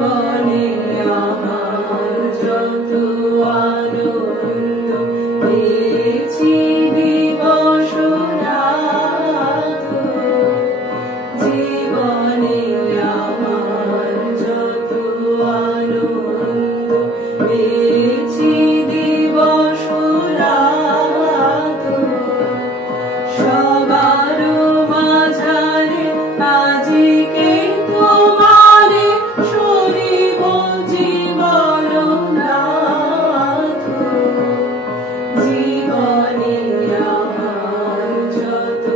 জীবনে আমার যত আনন্দ পেয়েছি দিবস রাত, জীবনে আমার যত আনন্দ পেয়েছি দিবস রাত, সবার মাঝারে আজকে তোমারে শরীব জীবন নাথ, জীবনে আমার যত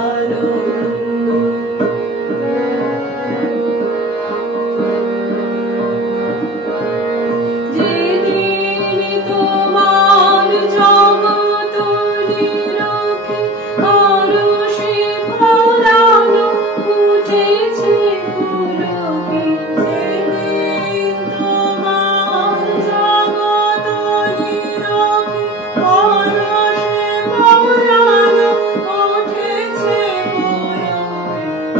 আনন্দ। যেদিন তোমার জগৎ নিরখে আরশে পরানো উঠেছে পুলকে, যেদিন তোমার জগৎ নিরখে আরশে পরানো উঠেছে পুলকে,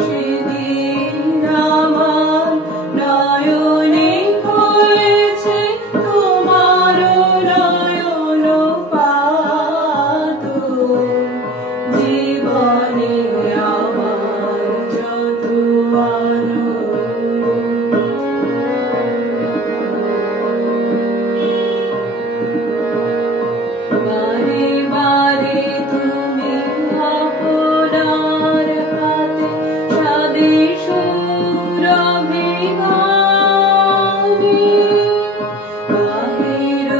সেদিন আমার নয়নে হয়েছে তোমার নয়নপাত, জীবনে আমার যত আনন্দ। বারে বারে তুমি আপনার হাতে স্বাদেশ রবে গানে, বাহির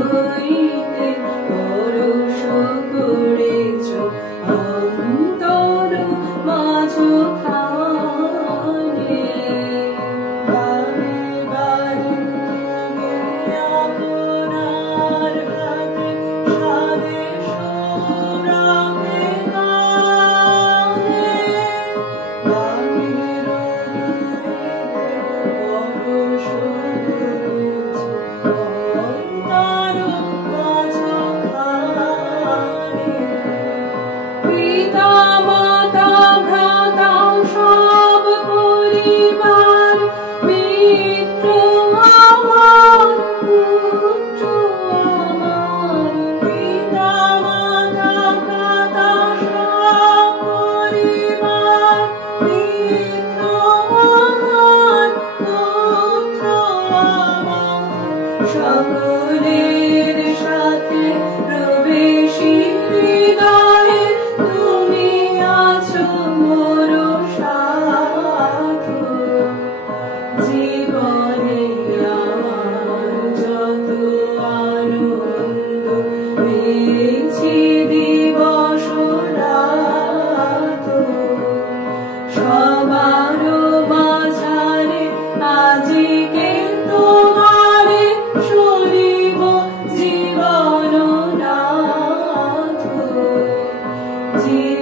হইতে পরশ করেছ অন্তর মাঝখানে, বারে বারে তুমি আপনার হাতে স্বাদেশ রবে গানে, বাহির হইতে পরশ করেছ অন্তর মাঝখানে, পিতা মাতা ভ্রাতা সব পরিবার মিত্র আমার পুত্র আমার, পিতা মাতা ভ্রাতা সব পরিবার মিত্র আমার পুত্র আমার, সকলের সাথে প্রবেশী হৃদয়ে তুমি আছো মোর সাথ, জীবনে আমার যত আনন্দ পেয়েছি দিবস রাত, সবার মাঝারে আজকে তোমারে শরীব জীবন নাথ, জীবনে